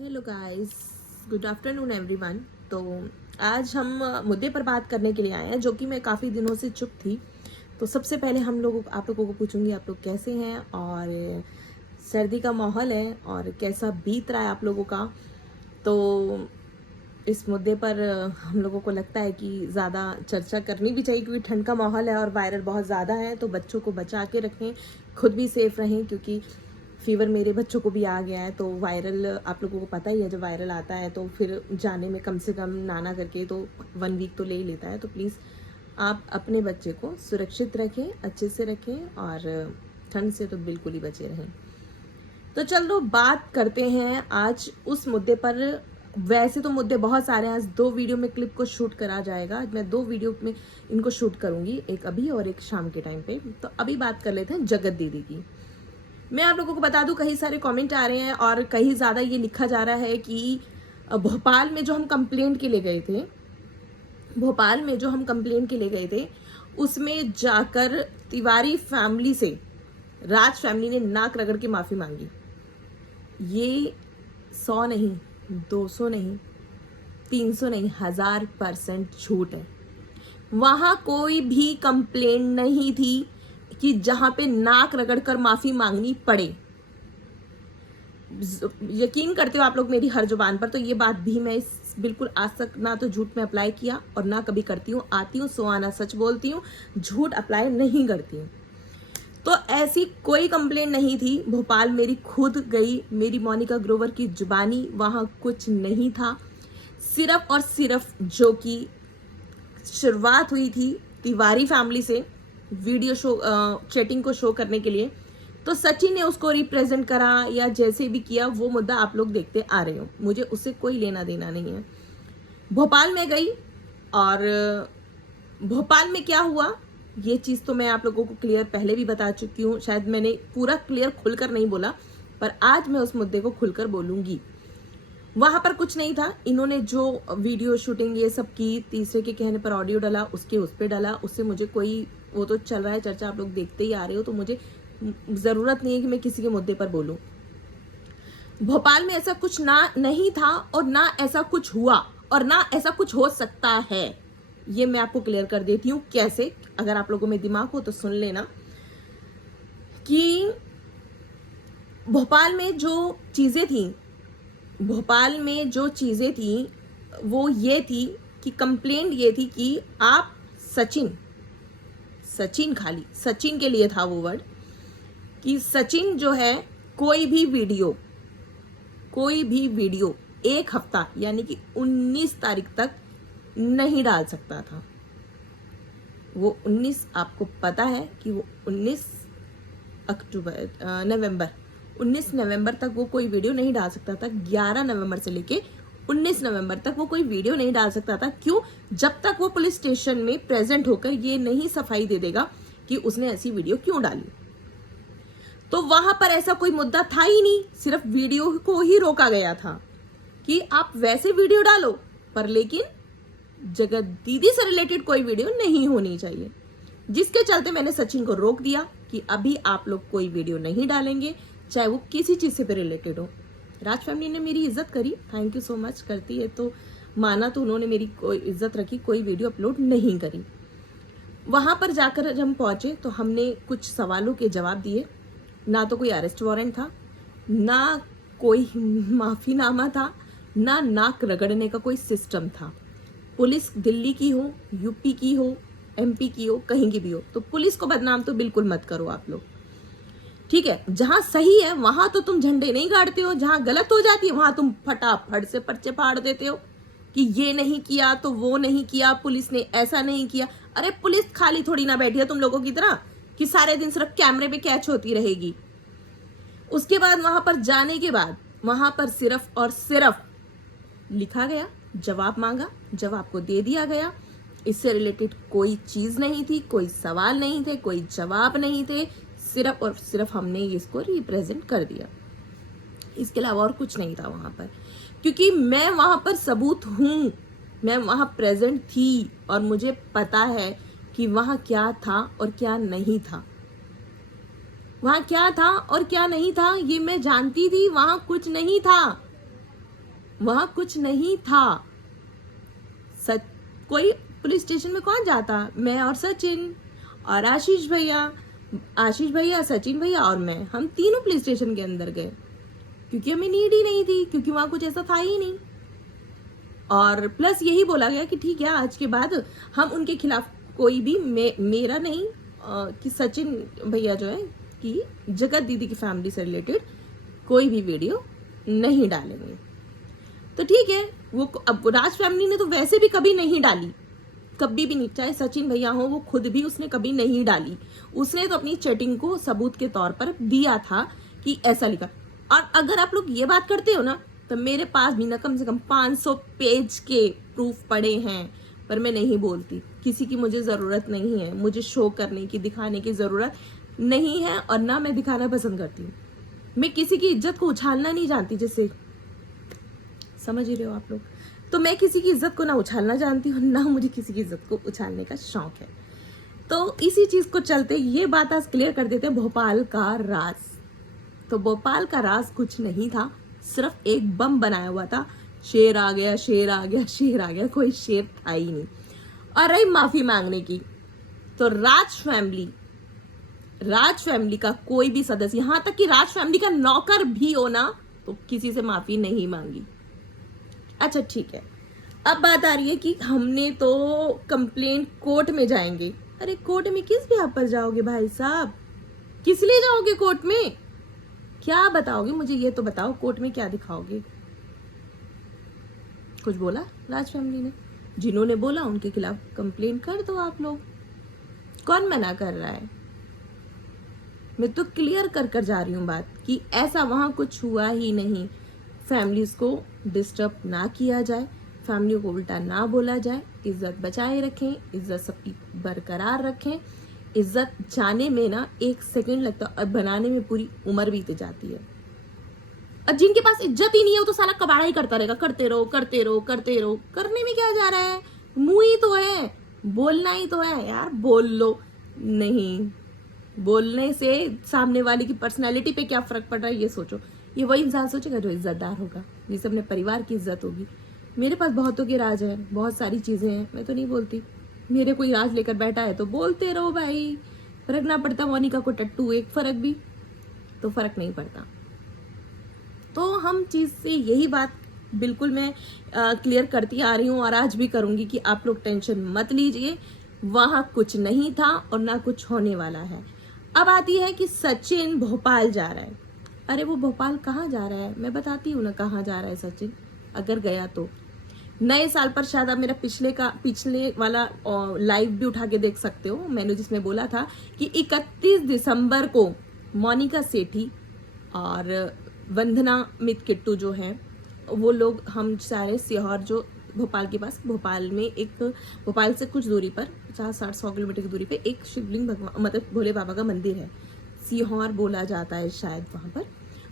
Hello guys, good afternoon everyone. तो आज हम मुद्दे पर बात करने के लिए आए हैं जो कि मैं काफ़ी दिनों से चुप थी। तो सबसे पहले आप लोगों को पूछूंगी आप लोग कैसे हैं और सर्दी का माहौल है और कैसा बीत रहा है आप लोगों का। तो इस मुद्दे पर हम लोगों को लगता है कि ज़्यादा चर्चा करनी भी चाहिए क्योंकि ठंड का माहौल है और वायरल बहुत ज़्यादा है। तो बच्चों को बचा के रखें, खुद भी सेफ रहें क्योंकि फीवर मेरे बच्चों को भी आ गया है। तो वायरल आप लोगों को पता ही है, जब वायरल आता है तो फिर जाने में कम से कम नाना करके तो 1 वीक तो ले ही लेता है। तो प्लीज़ आप अपने बच्चे को सुरक्षित रखें, अच्छे से रखें और ठंड से तो बिल्कुल ही बचे रहें। तो चलो बात करते हैं आज उस मुद्दे पर। वैसे तो मुद्दे बहुत सारे हैं, आज 2 वीडियो में क्लिप को शूट करा जाएगा। मैं 2 वीडियो में इनको शूट करूंगी, एक अभी और एक शाम के टाइम पे। तो अभी बात कर लेते हैं जगत दीदी की। मैं आप लोगों को बता दूं, कई सारे कमेंट आ रहे हैं और कहीं ज़्यादा ये लिखा जा रहा है कि भोपाल में जो हम कंप्लेंट के लिए गए थे, उसमें जाकर तिवारी फैमिली से राज फैमिली ने नाक रगड़ के माफ़ी मांगी। ये 100 नहीं, 200 नहीं, 300 नहीं, 1000% झूठ है। वहां कोई भी कंप्लेंट नहीं थी कि जहां पे नाक रगड़कर माफी मांगनी पड़े। यकीन करते हो आप लोग मेरी हर जुबान पर। तो ये बात भी मैं बिल्कुल आज तक ना तो झूठ में अप्लाई किया और ना कभी करती हूँ। आती हूँ सो आना सच बोलती हूँ, झूठ अप्लाई नहीं करती हूँ। तो ऐसी कोई कंप्लेंट नहीं थी। भोपाल मेरी खुद गई, मेरी मोनिका ग्रोवर की जुबानी, वहां कुछ नहीं था। सिर्फ और सिर्फ जो कि शुरुआत हुई थी तिवारी फैमिली से वीडियो शो चैटिंग को शो करने के लिए। तो सचिन ने उसको रिप्रेजेंट करा या जैसे भी किया, वो मुद्दा आप लोग देखते आ रहे हो, मुझे उससे कोई लेना देना नहीं है। भोपाल में गई और भोपाल में क्या हुआ ये चीज़ तो मैं आप लोगों को क्लियर पहले भी बता चुकी हूँ। शायद मैंने पूरा क्लियर खुलकर नहीं बोला, पर आज मैं उस मुद्दे को खुलकर बोलूंगी। वहां पर कुछ नहीं था। इन्होंने जो वीडियो शूटिंग ये सब की, तीसरे के कहने पर ऑडियो डाला, उसके उस पर डाला, उससे मुझे कोई, वो तो चल रहा है चर्चा, आप लोग देखते ही आ रहे हो। तो मुझे जरूरत नहीं है कि मैं किसी के मुद्दे पर बोलूं। भोपाल में ऐसा कुछ नहीं था और ना ऐसा कुछ हुआ और ना ऐसा कुछ हो सकता है। ये मैं आपको क्लियर कर देती हूँ कैसे। अगर आप लोगों में दिमाग हो तो सुन लेना कि भोपाल में जो चीजें थी वो ये थी कि कंप्लेंट ये थी कि आप सचिन खाली सचिन के लिए था वो वर्ड, कि सचिन जो है कोई भी वीडियो 1 हफ्ता यानी कि 19 तारीख तक नहीं डाल सकता था। वो 19, आपको पता है कि वो 19 नवंबर तक वो कोई वीडियो नहीं डाल सकता था। 11 नवंबर से लेके 19 नवंबर तक वो कोई वीडियो नहीं डाल सकता था। क्यों? जब तक वो पुलिस स्टेशन में प्रेजेंट होकर ये नहीं सफाई दे देगा कि उसने ऐसी वीडियो क्यों डाली। तो वहां पर ऐसा कोई मुद्दा था ही नहीं, सिर्फ वीडियो को ही रोका गया था कि आप वैसे वीडियो डालो, पर लेकिन जगत दीदी से रिलेटेड कोई वीडियो नहीं होनी चाहिए। जिसके चलते मैंने सचिन को रोक दिया कि अभी आप लोग कोई वीडियो नहीं डालेंगे, चाहे वो किसी चीज से रिलेटेड हो। राज फैमिली ने मेरी इज्जत करी, थैंक यू सो मच। करती है तो माना, तो उन्होंने मेरी कोई इज्जत रखी, कोई वीडियो अपलोड नहीं करी। वहां पर जाकर जब हम पहुंचे तो हमने कुछ सवालों के जवाब दिए। ना तो कोई अरेस्ट वारंट था, ना कोई माफीनामा था, ना नाक रगड़ने का कोई सिस्टम था। पुलिस दिल्ली की हो, यूपी की हो, एमपी की हो, कहीं की भी हो, तो पुलिस को बदनाम तो बिल्कुल मत करो आप लोग, ठीक है। जहां सही है वहां तो तुम झंडे नहीं गाड़ते हो, जहां गलत हो जाती है वहां तुम फटाफट से पर्चे फाड़ देते हो कि ये नहीं किया तो वो नहीं किया, पुलिस ने ऐसा नहीं किया। अरे पुलिस खाली थोड़ी ना बैठी है तुम लोगों की तरह कि सारे दिन सिर्फ कैमरे पे कैच होती रहेगी। उसके बाद वहां पर जाने के बाद वहां पर सिर्फ और सिर्फ लिखा गया, जवाब मांगा, जवाब को दे दिया गया। इससे रिलेटेड कोई चीज नहीं थी, कोई सवाल नहीं थे, कोई जवाब नहीं थे। सिर्फ और सिर्फ हमने इसको रिप्रेजेंट कर दिया, इसके अलावा और कुछ नहीं था वहां पर। क्योंकि मैं वहां पर सबूत हूं, मैं वहां प्रेजेंट थी और मुझे पता है कि वहां क्या था और क्या नहीं था। वहां क्या था और क्या नहीं था ये मैं जानती थी। वहां कुछ नहीं था, वहां कुछ नहीं था। कोई पुलिस स्टेशन में कौन जाता? मैं और सचिन और आशीष भैया, सचिन भैया और मैं, हम तीनों पुलिस स्टेशन के अंदर गए क्योंकि हमें नीड ही नहीं थी, क्योंकि वहां कुछ ऐसा था ही नहीं। और प्लस यही बोला गया कि ठीक है, आज के बाद हम उनके खिलाफ कोई भी मेरा नहीं कि सचिन भैया जो है कि जगत दीदी की फैमिली से रिलेटेड कोई भी वीडियो नहीं डालेंगे। तो ठीक है, वो अब राज फैमिली ने तो वैसे भी कभी नहीं डाली, कभी भी नहीं, चाहे सचिन भैया हो, वो खुद भी उसने कभी नहीं डाली। उसने तो अपनी चैटिंग को सबूत के तौर पर दिया था कि ऐसा लिखा। और अगर आप लोग ये बात करते हो ना, तो मेरे पास भी ना कम से कम 500 पेज के प्रूफ पड़े हैं, पर मैं नहीं बोलती। किसी की मुझे ज़रूरत नहीं है, मुझे शो करने की, दिखाने की ज़रूरत नहीं है, और ना मैं दिखाना पसंद करती हूँ। मैं किसी की इज्जत को उछालना नहीं जानती, जैसे समझ ही रहे हो आप लोग। तो मैं किसी की इज्जत को ना उछालना जानती हूँ, ना मुझे किसी की इज्जत को उछालने का शौक है। तो इसी चीज़ को चलते ये बात आज क्लियर कर देते हैं, भोपाल का राज। तो भोपाल का राज कुछ नहीं था, सिर्फ एक बम बनाया हुआ था। शेर आ गया, शेर आ गया, शेर आ गया, कोई शेर था ही नहीं। और रही माफी मांगने की, तो राज फैमिली का कोई भी सदस्य, यहां तक कि राज फैमिली का नौकर भी हो ना, तो किसी से माफी नहीं मांगी। अच्छा ठीक है, अब बात आ रही है कि हमने तो कंप्लेंट कोर्ट में जाएंगे। अरे कोर्ट में किस बिहाफ पर जाओगे भाई साहब? किस लिए जाओगे कोर्ट में? क्या बताओगे मुझे, ये तो बताओ, कोर्ट में क्या दिखाओगे? कुछ बोला राज फैमिली ने? जिन्होंने बोला उनके खिलाफ कंप्लेंट कर दो आप लोग, कौन मना कर रहा है? मैं तो क्लियर कर कर जा रही हूँ बात कि ऐसा वहां कुछ हुआ ही नहीं। फैमिलीज को डिस्टर्ब ना किया जाए, फैमिली को उल्टा ना बोला जाए, इज्जत बचाए रखें, इज्जत सबकी बरकरार रखें। इज्जत जाने में ना 1 सेकंड लगता है और बनाने में पूरी उम्र बीत जाती है। और जिनके पास इज्जत ही नहीं है वो तो सारा कबाड़ा ही करता रहेगा, करते रहो करते रहो करते रहो। करने में क्या जा रहा है? मुंह ही तो है, बोलना ही तो है यार, बोल लो। नहीं, बोलने से सामने वाले की पर्सनैलिटी पे क्या फर्क पड़ रहा है ये सोचो। ये वही इंसान सोचेगा जो इज्जतदार होगा, जिसे अपने परिवार की इज्जत होगी। मेरे पास बहुतों के राज है, बहुत सारी चीजें हैं, मैं तो नहीं बोलती। मेरे कोई राज लेकर बैठा है तो बोलते रहो भाई, फर्क ना पड़ता। मोनिका को टट्टू एक फर्क भी तो फर्क नहीं पड़ता। तो हम चीज से यही बात बिल्कुल मैं क्लियर करती आ रही हूँ और आज भी करूंगी कि आप लोग टेंशन मत लीजिए, वहां कुछ नहीं था और ना कुछ होने वाला है। अब आती है कि सचिन भोपाल जा रहा है। अरे वो भोपाल कहाँ जा रहा है, मैं बताती हूँ ना कहाँ जा रहा है सचिन, अगर गया तो। नए साल पर शायद आप मेरा पिछले वाला लाइव भी उठा के देख सकते हो, मैंने जिसमें बोला था कि 31 दिसंबर को मोनिका सेठी और वंदना मित किट्टू जो है वो लोग, हम सारे सीहोर, जो भोपाल के पास, भोपाल में एक, भोपाल से कुछ दूरी पर 50-60-100 किलोमीटर की दूरी पे एक शिवलिंग भगवान मतलब भोले बाबा का मंदिर है, सीहोर बोला जाता है शायद वहां पर।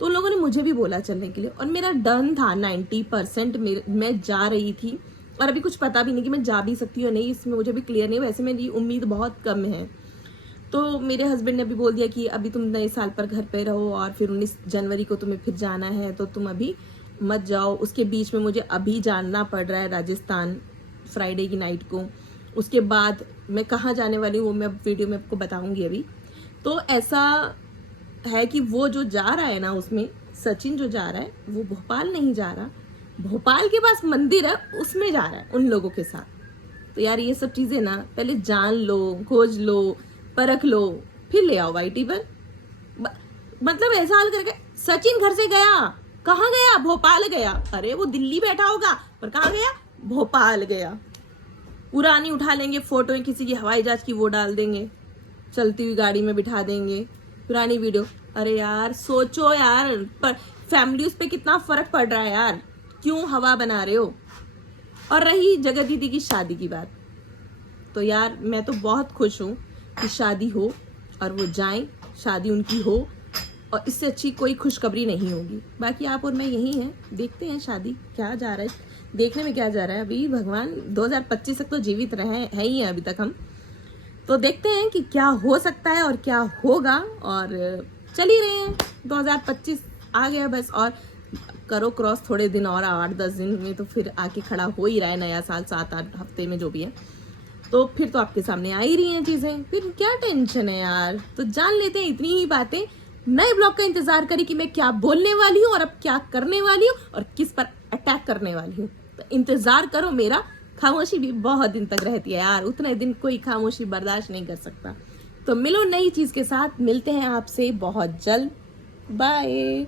तो उन लोगों ने मुझे भी बोला चलने के लिए और मेरा डन था 90% मैं जा रही थी। और अभी कुछ पता भी नहीं कि मैं जा भी सकती हूँ नहीं, इसमें मुझे भी क्लियर नहीं। वैसे मेरी उम्मीद बहुत कम है। तो मेरे हस्बैंड ने भी बोल दिया कि अभी तुम नए साल पर घर पे रहो और फिर 19 जनवरी को तुम्हें फिर जाना है, तो तुम अभी मत जाओ। उसके बीच में मुझे अभी जानना पड़ रहा है राजस्थान फ्राइडे की नाइट को। उसके बाद मैं कहाँ जाने वाली हूँ वो मैं वीडियो में आपको बताऊंगी अभी। तो ऐसा है कि वो जो जा रहा है ना, उसमें सचिन जो जा रहा है वो भोपाल नहीं जा रहा, भोपाल के पास मंदिर है उसमें जा रहा है उन लोगों के साथ। तो यार ये सब चीजें ना पहले जान लो, खोज लो, परख लो, फिर ले आओ वाईटी पर। मतलब ऐसा हाल करके सचिन घर से गया, कहाँ गया? भोपाल गया। अरे वो दिल्ली बैठा होगा पर कहाँ गया? भोपाल गया। पुरानी उठा लेंगे फोटो, किसी की हवाई जहाज की वो डाल देंगे, चलती हुई गाड़ी में बिठा देंगे पुरानी वीडियो। अरे यार सोचो यार, पर फैमिली उस पे कितना फर्क पड़ रहा है यार, क्यों हवा बना रहे हो? और रही जगत दीदी की शादी की बात, तो यार मैं तो बहुत खुश हूँ कि शादी हो और वो जाएं, शादी उनकी हो, और इससे अच्छी कोई खुशखबरी नहीं होगी। बाकी आप और मैं यही हैं, देखते हैं शादी क्या जा रहा है, देखने में क्या जा रहा है। अभी भगवान 2025 तक तो जीवित रहे है ही अभी तक हम, तो देखते हैं कि क्या हो सकता है और क्या होगा। और चल ही रहे हैं, 2025 आ गया बस, और करो क्रॉस थोड़े दिन और, 8-10 दिन में तो फिर आके खड़ा हो ही रहा है नया साल, 7-8 हफ्ते में जो भी है, तो फिर तो आपके सामने आ ही रही हैं चीजें, फिर क्या टेंशन है यार। तो जान लेते हैं इतनी ही बातें, नए ब्लॉग का इंतजार करें कि मैं क्या बोलने वाली हूँ और अब क्या करने वाली हूँ और किस पर अटैक करने वाली हूँ। तो इंतजार करो मेरा। खामोशी भी बहुत दिन तक रहती है यार, उतने दिन कोई खामोशी बर्दाश्त नहीं कर सकता। तो मिलो नई चीज के साथ, मिलते हैं आपसे बहुत जल्द। बाय।